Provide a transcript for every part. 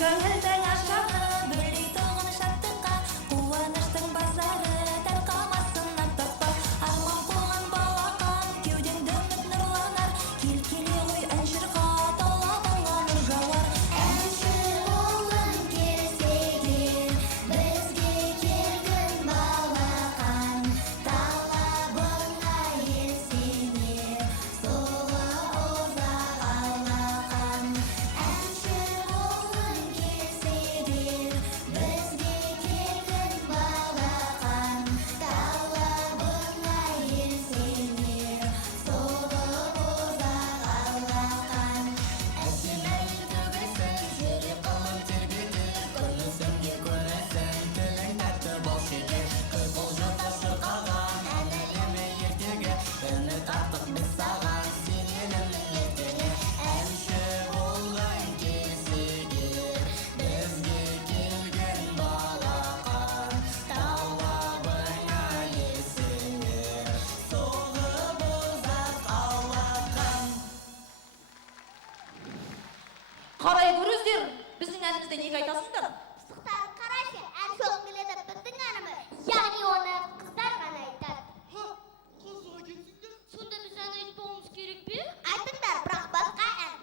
Көңілдің ашағы бөлейтоғын шаттыққа, қуаныштың базары тарқамасын артықпа. Арман қуған балақан, кеудеңді үміт нұрланар, келе ғой ән жырға, талабыңа нұр жауар. Әнші болғың келсе кел, бізге келгін балақан, талабыңа ерсеңер, соғы ұзақ алақан. Әнші болғың келсе кел, бізге келгін балақан, талабыңа ерсеңер, соғы ұзақ алақан. Әсем әйел төгілсін, жүрек қылын тербетер, көрінсіңге көресің, тілің тәтті бол шекер. Құйқылжыта шырқаған ән әлемі ертегі, үміт артық біз саған, сен елімнің ертеңі. Әнші болғың келсе кел, бізге келген балақан, талабыңа ерсіңер, соғып ұзақ алақан. Қарай көріңіздер, біздің әнімізді неге айтасыңдар? Пысықтарын қарайшы, ән соғым келеді біздің әнімі. Яғни оны қыздар ғана айтады. Қозыға келсіңдер. Сонда біз ән айтпауымыз керек пе? Айтыңдар, бірақ басқа ән.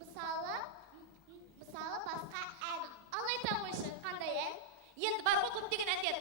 Мысалы басқа ән. Ал айта қойшы, қандай ән? Енді бар ғой көптеген әндер.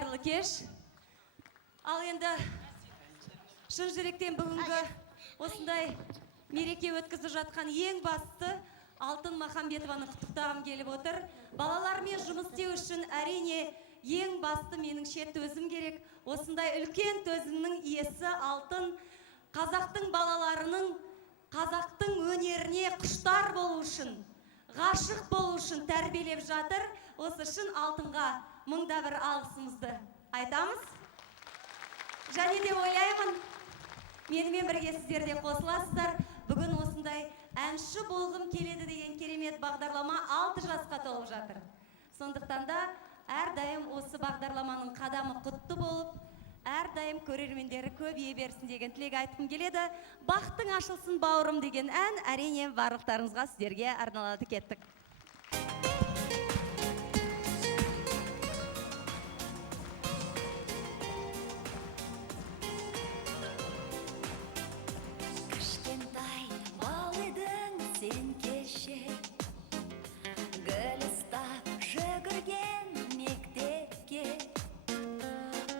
қайырлы кеш. Ал енді шын жүректен бүгінгі осындай мереке өткізіп жатқан ең басты Алтын Махамбетованы құттықтағым келіп отыр. Балалармен жұмыс істеу үшін әрине ең басты меніңше төзім керек. Осындай үлкен төзімнің иесі Алтын қазақтың балаларының қазақтың өнеріне құштар болу үшін, ғашық болу үшін тәрбиелеп жатыр. Осы үшін Алтынға мыңда бір алғысымызды айтамыз. Және де ойлаймын, менімен бірге сіздер де қосыласыздар. Бүгін осындай әнші болғым келеді деген керемет бағдарлама 6 жасқа толып жатыр. Сондықтан да әрдайым осы бағдарламаның қадамы құтты болып, әрдайым көрермендері көбейе берсін деген тілек айтқым келеді. Бақтың ашылсын бауырым деген ән әрине барлықтарыңызға сіздерге арналады. Кеттік. Кішкентай бал едің сен кеше, гүл ұстап жүгірген мектепке,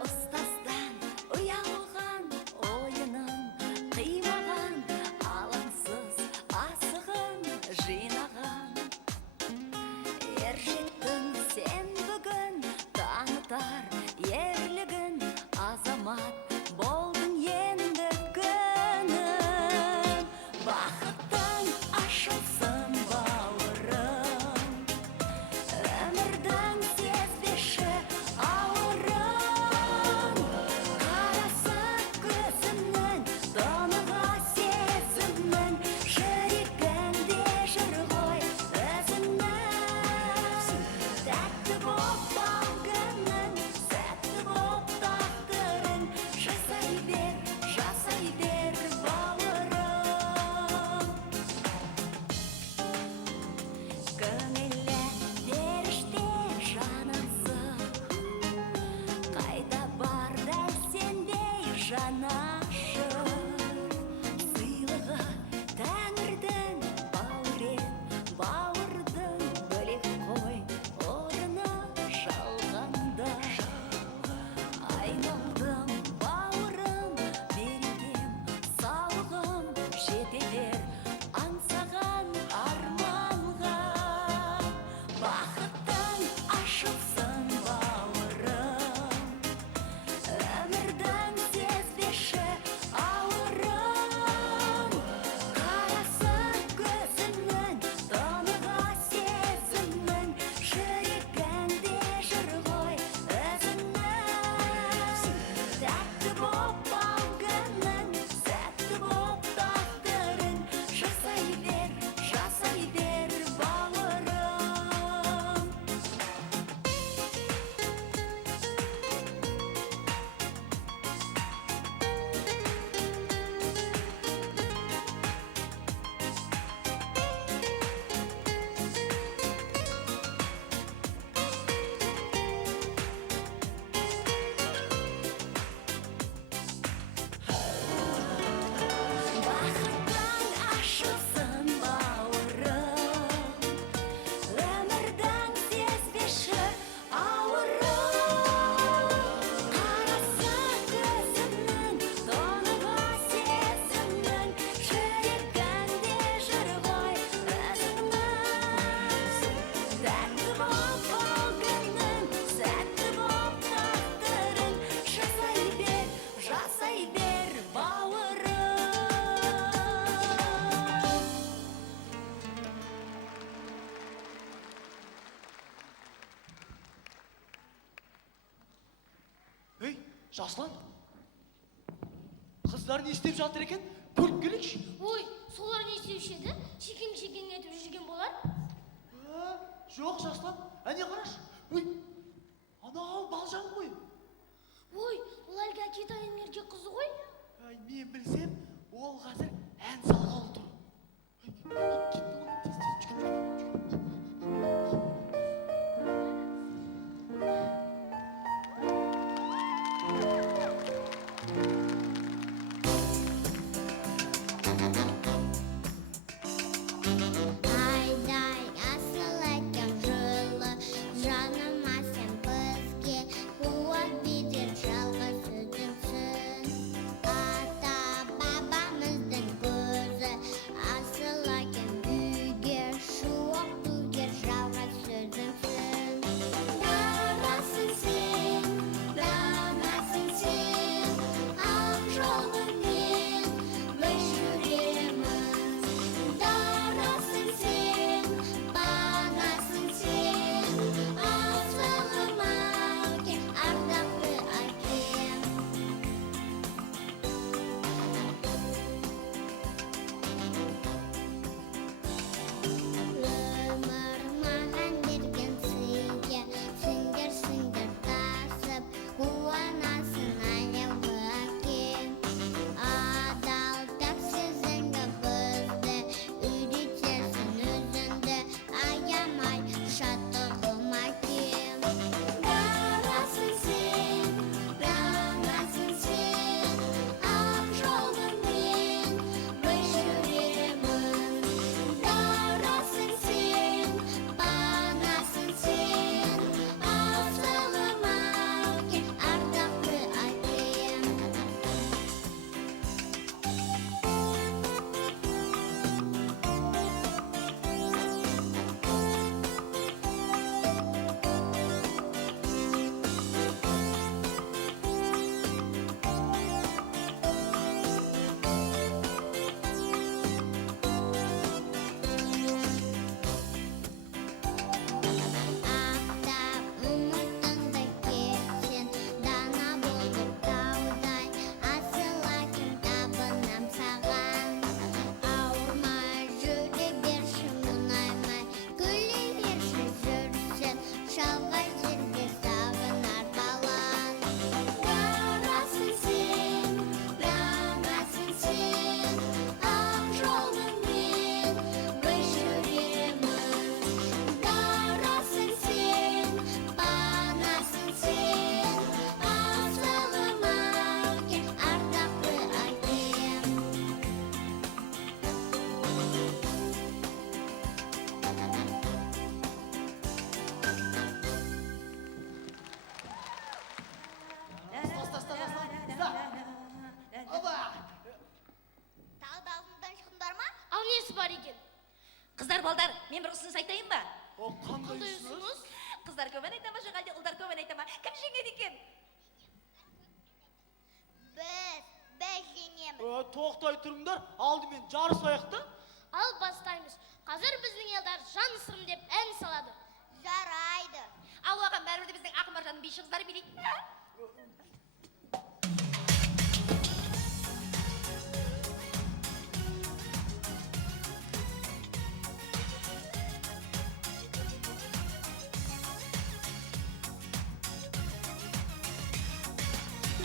ұстаздан ұялған ойынын қимаған, алаңсыз асығын жинаған. Ержеттің сен бүгін танытар ерлігін, азамат болдың енді күнің. Бақыттың ашылсын бауырым, өмірдің сезбеші ауырын. Қарасы көзімнің, доныға сезімнің, жүрегінде жүр ғой өзіңнің. Тәтті боп бал күнің, сәтті боп тағдырың, жасай бер бауырым. Көңілі періште жанымсың, қайда бар дәл сендей жанашыр. Сыйлығы тәңірдің бауырен, бауырдың бөлек қой орны жалғанда. Айналдым бауырым, берекем сауығым, жетелер аңсаған арманға. Бақыттың ашылсын бауырым, өмірдің сезбеші ауырын. Қарасы көзіңнің, доныға сезімнің, жүрегінде жүр ғой өзіңнің. Тәтті боп бал күнің, сәтті боп тағдырың, жасай бер бауырым. Бақыттың ашылсын бауырым, өмірдің сезбеші ауырын. Қарасы көзімнің, доныға сезімнің, жүрегінде жүр ғой өзіңнің. Тәтті боп бал күнің, сәтті боп тағдырың, жасай бер бауырым. Ей, Жаслан! Қыздар не істеп жатыр екен? Көріп келейікші. Ой, солар не істеуші еді? Шекең етіп жүрген болар. Жоқ, Жаслан. Әне қараш. Ой, анау балжан ғой. Ой, ол әлгі әкетайын мерке қызы ғой. Ай, мен білсем, ол қазір ән салғалы тұр. Кет, тез жүгір. Айдай асыл әкем жылы, жаныма сен бізге қуат мен бір ұсыныс айтайын ба? О, қандай Қандай ұсыныс? ұсыныс? Қыздар көп ән айта ма, жоқ әлде ұлдар көп ән айта ма? Кім жеңеді екен? Біз жеңеміз. Тоқтай тұрыңдар, алдымен жарысайық та. Ал бастаймыз. Қазір біздің елдар жан сырым деп ән салады. Жарайды. Ал оған бәрібір де біздің Ақын Маржанның биші қыздары билейді.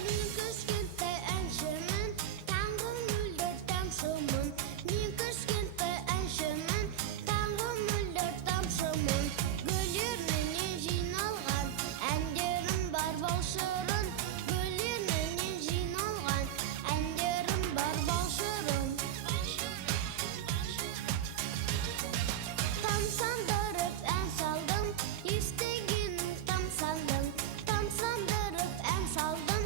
Мен кішкентай әншімін, таңғы мөлдір тамшымын. Мен кішкентай әншімін, таңғы мөлдір тамшымын. Гүлдерменен жиналған әндерім бар бал-шырын. Гүлдерменен жиналған әндерім бар бал-шырын. Тамсандырып ән салдым, естігенің тамсандың. Тамсандырып ән салдым,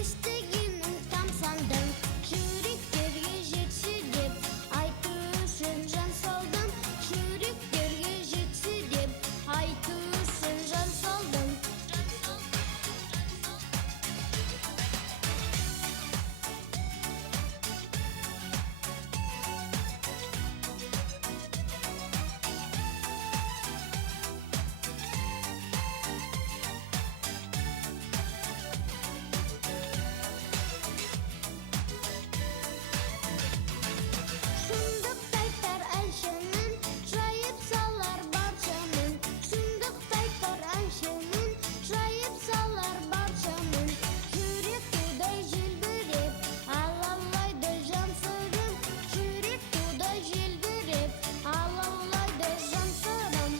естігенің тамсандың. Жүректерге жетсе деп айту үшін жан салдым. Жүректерге жетсе деп айту үшін жан салдым. Шындық айтар әншімін, жайып салар баршамын. Шындық айтар әншімін, жайып салар баршамын. Жүрек тудай желбіреп, алалайды жан сырым. Жүрек тудай желбіреп, алалайды жан сырым.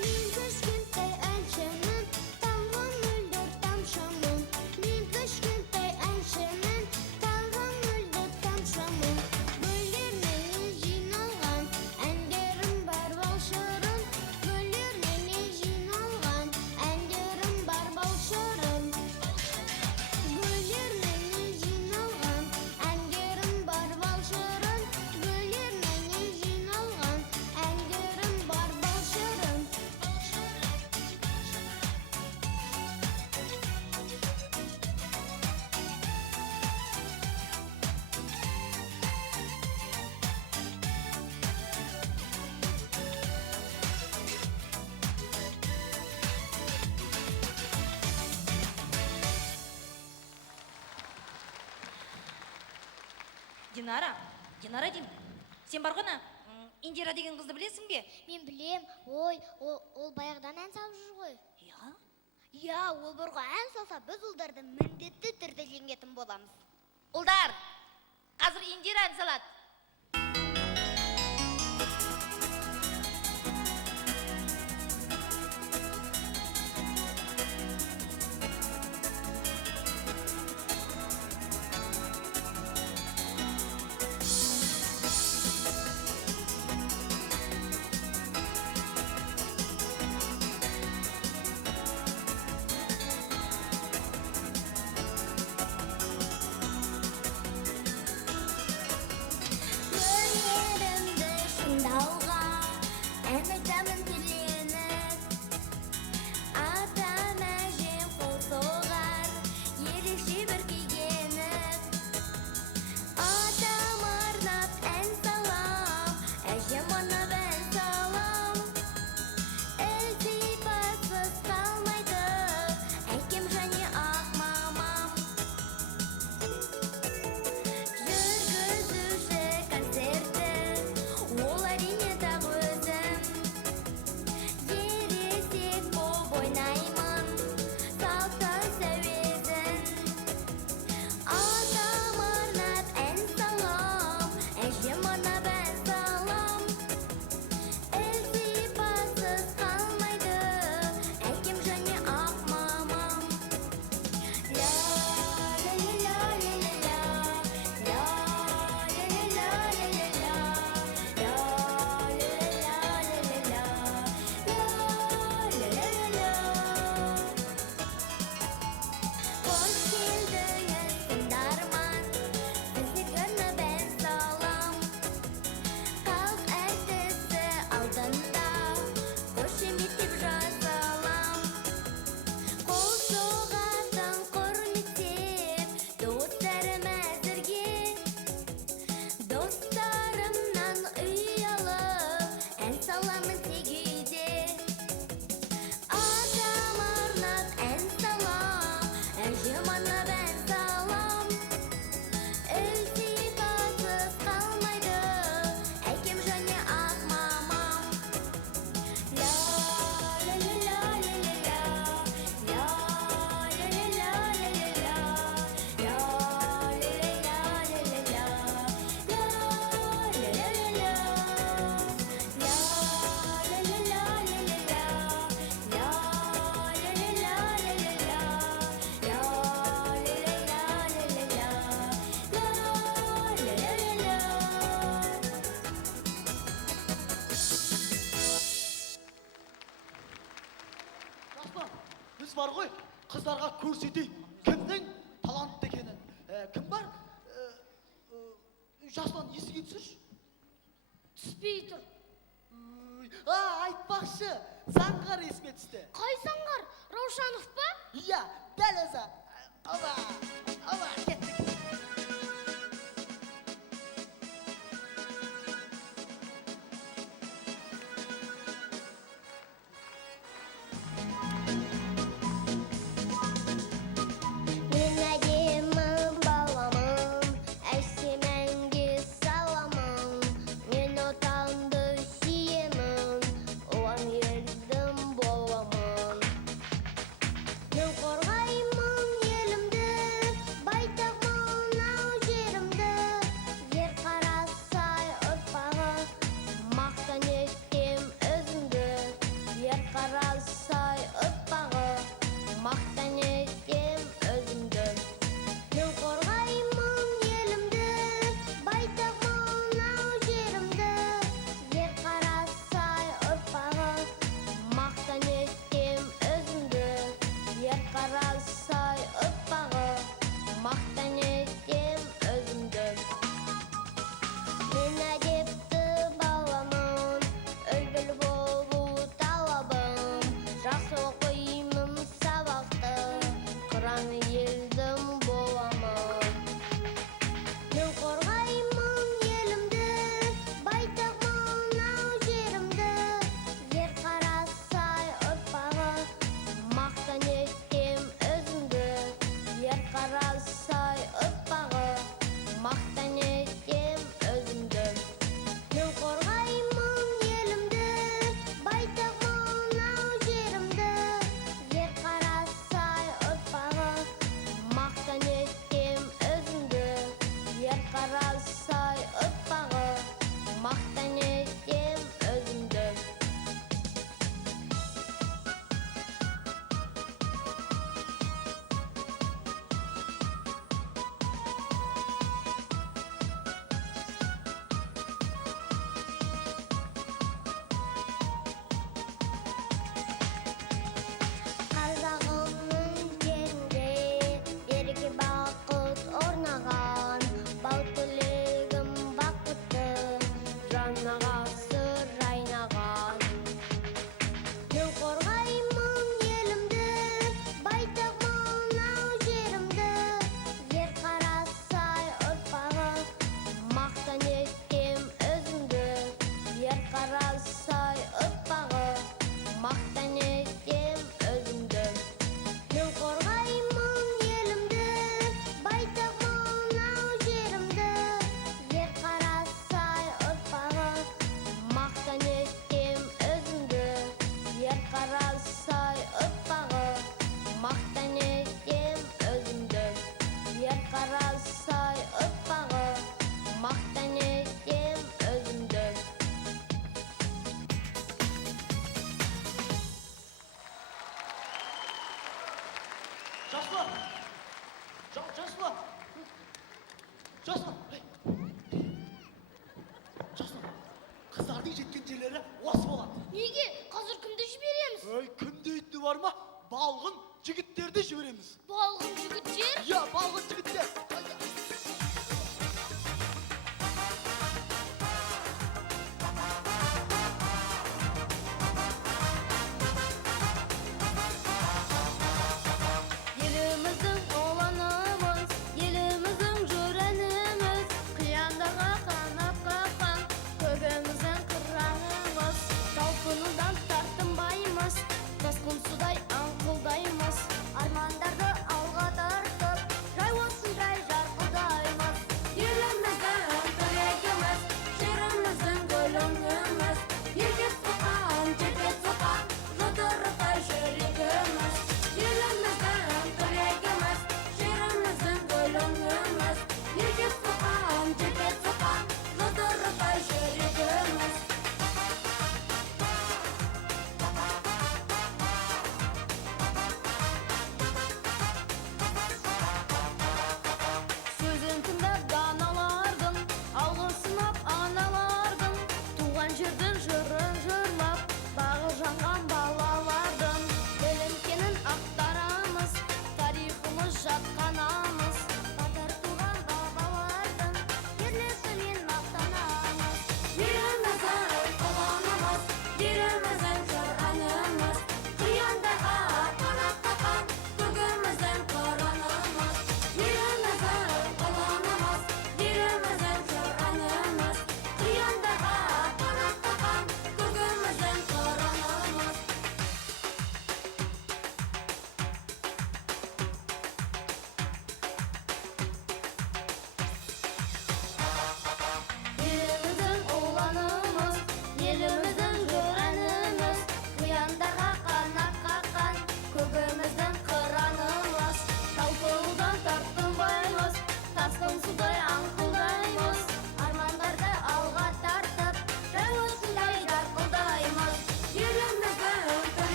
Мен кішкентай әншімін, таңғы мөлдір тамшымын. Мен кішкентай әншімін, таңғы мөлдір тамшымын. Гүлдерменен жиналған әндерім бар бал-шырын. Гүлдерменен жиналған әндерім бар бал-шырын. Гүлдерменен жиналған әндерім бар бал-шырын. Гүлдерменен жиналған әндерім бар бал-шырын. Динара деймін. Сен бар ғана, Индира деген қызды білесің бе? Мен білем, ол баяғыдан ән салып жүр ғой. Я? Я, ол бұрға ән салса, біз ұлдарды міндетті түрде жеңетін боламыз. Ұлдар, қазір Индира ән салады. Gönlümde şındalga жеріміз бар ғой. Қыздарға көрсетейік кімнің талантты екенін. Кім бар? Жасұлан, есіңе түсірші. Түспей тұр. Айтпақшы, заңғар есіме түсті. Қай заңғар? Раушанов па? Иә, дәл өзі. Ала, кеттік. Мен әдемім баламын, әсемәнге саламын. Мен отанды сүйемін, ұлан елдің боламын. Мен қорғаймын елімді, байтақмын ау жерімді. Ер қарасай ұрпағы, мақтан етем өзімді. Ер қарасай ұрпағы, мақтан етем өзімді. Мен қорғаймын елімді, байтақмын ау жерімді. Ер қарасай ұрпағы, мақтан етем өзімді. Ер қарасай ұрпағы, мақтан етем өзімді. Мен әдепті баламын, үлгілі болу талабым. Жақсы оқимын сабақты, қыран елдің боламын. Мен қорғаймын елімді, байтақмын ау жерімді. Ер қарасай ұрпағы, мақтан етем өзімді. Ер қарасай ұрпағы, мақтан етем өзімді. Мен қорғаймын елімді, байтақмын ау жерімді. Ер қарасай ұрпағы, мақтан етем өзімді. Ер қарасай ұрпағы, мақтан етем өзімді. Қазағымның жерінде береке бақыт орнаған. Бал тілегім бақытты, жанына ғасыр жайнаған. Мен қорғаймын елімді, байтақмын ау жерімді. Ер қарасай ұрпағы, мақтан етем өзімді. Ер қарасай ұрпағы, мақтан етем өзімді. Мен қорғаймын елімді, байтақмын ау жерімді. Ер қарасай ұрпағы, мақтан етем өзімді. Ер қарасай ұрпағы, мақтан етем өзімді. Ер қарасай ұрпағы, мақтан етем өзімді. Жасұлан! Жасұлан! Жасұлан! Жасұлан, қыздардың жеткен жерлері осы болады. Неге? Қазір кімді жібереміз? Кім дейтіні бар ма? Балғын жігіттерді жібереміз. Балғын жігіттер? Иә, балғын жігіттер. Еліміздің ұланымыз, еліміздің жүреніміз. Қияндағы қанап қаққан көбіміздің қыранымыз. Талпынудан тартынбаймыз, тасқын судай аңқылдаймыз. Армандарды алға тартып, жай болсын жай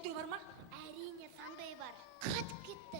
төртеу бар ма? Әрине, сандай бар. Қатып кетті.